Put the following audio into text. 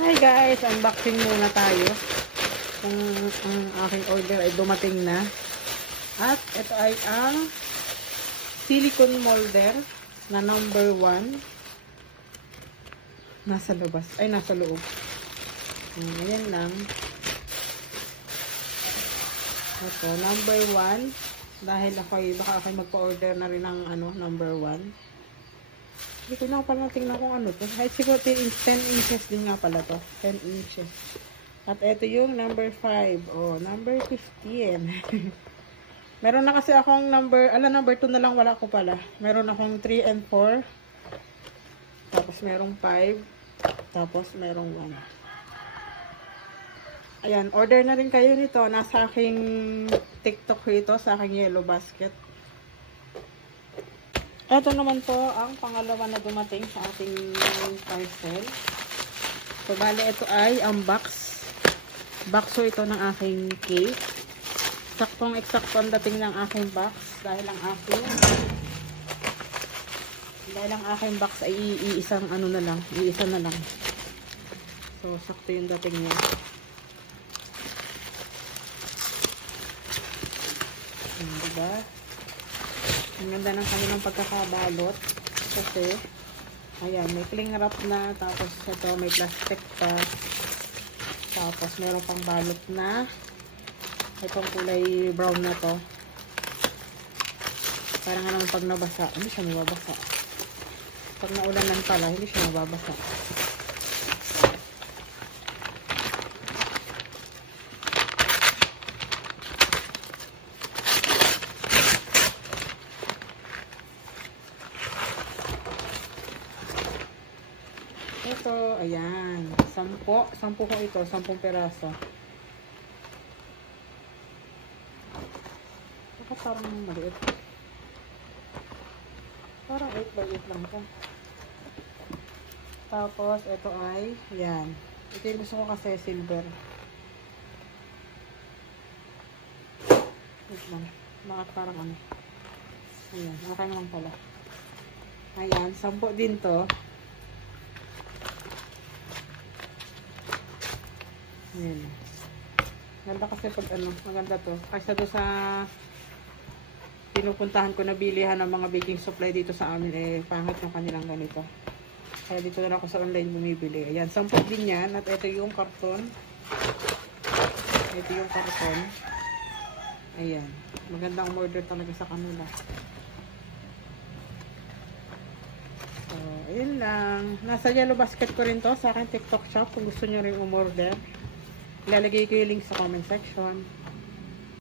Hi guys, unboxing muna tayo. Kung ang aking order ay dumating na. At ito ay ang silicone molder na number 1. Nasa labas. Ay, nasa loob. Ayan lang. Ito, number 1. Dahil ako ay, baka ako magpa-order na rin ng ano, number 1. Hindi ko na pala tingnan kung ano to. Ay, siguro 10 inches, 10 inches din nga pala to. 10 inches. At ito yung number 5. Oh, number 15. Meron na kasi akong number, ala number 2 na lang wala ko pala. Meron akong 3 and 4. Tapos merong 5. Tapos merong 1. Ayan, order na rin kayo nito. Nasa aking TikTok ito, sa aking yellow basket. Ito naman po ang pangalawa na dumating sa ating parcel. So, bali ito ay ang box. Boxo ito ng aking cake. Saktong eksakto ang dating ng aking box dahil ang aking dahil ang aking box ay iisang ano na lang, iisa na lang. So, sakto yung dating niya. Hmm, diba? Ang ganda ng kanilang pagkakabalot. Kasi, ayan, may cling wrap na. Tapos, ito, may plastic pa. Tapos, meron pang balot na. Itong kulay brown na to. Parang naman pag nabasa, hindi siya mababasa. Pag naulanan pala, hindi siya mababasa. Ito, ayan. Sampo. Sampo ko ito. Sampung peraso. Baka parang maliit. Parang 8 by 8 lang ito. Tapos, ito ay, ayan. Ito yung gusto ko kasi silver. Wait lang. Bakit parang ano? Ayan. Okay naman pala. Ayan. Sampo din to. Ayan. Ganda kasi pag ano, maganda to. Kaysa do sa pinupuntahan ko na bilihan ng mga baking supply dito sa amin, eh, pangit yung kanilang ganito. Kaya dito na ako sa online bumibili. Ayan, sampot din yan. At ito yung karton. Ito yung karton. Ayan. Magandang order talaga sa kanila. So, ayun lang. Nasa yellow basket ko rin to sa akin TikTok shop kung gusto nyo rin umorder. Ilalagay ko yung link sa comment section.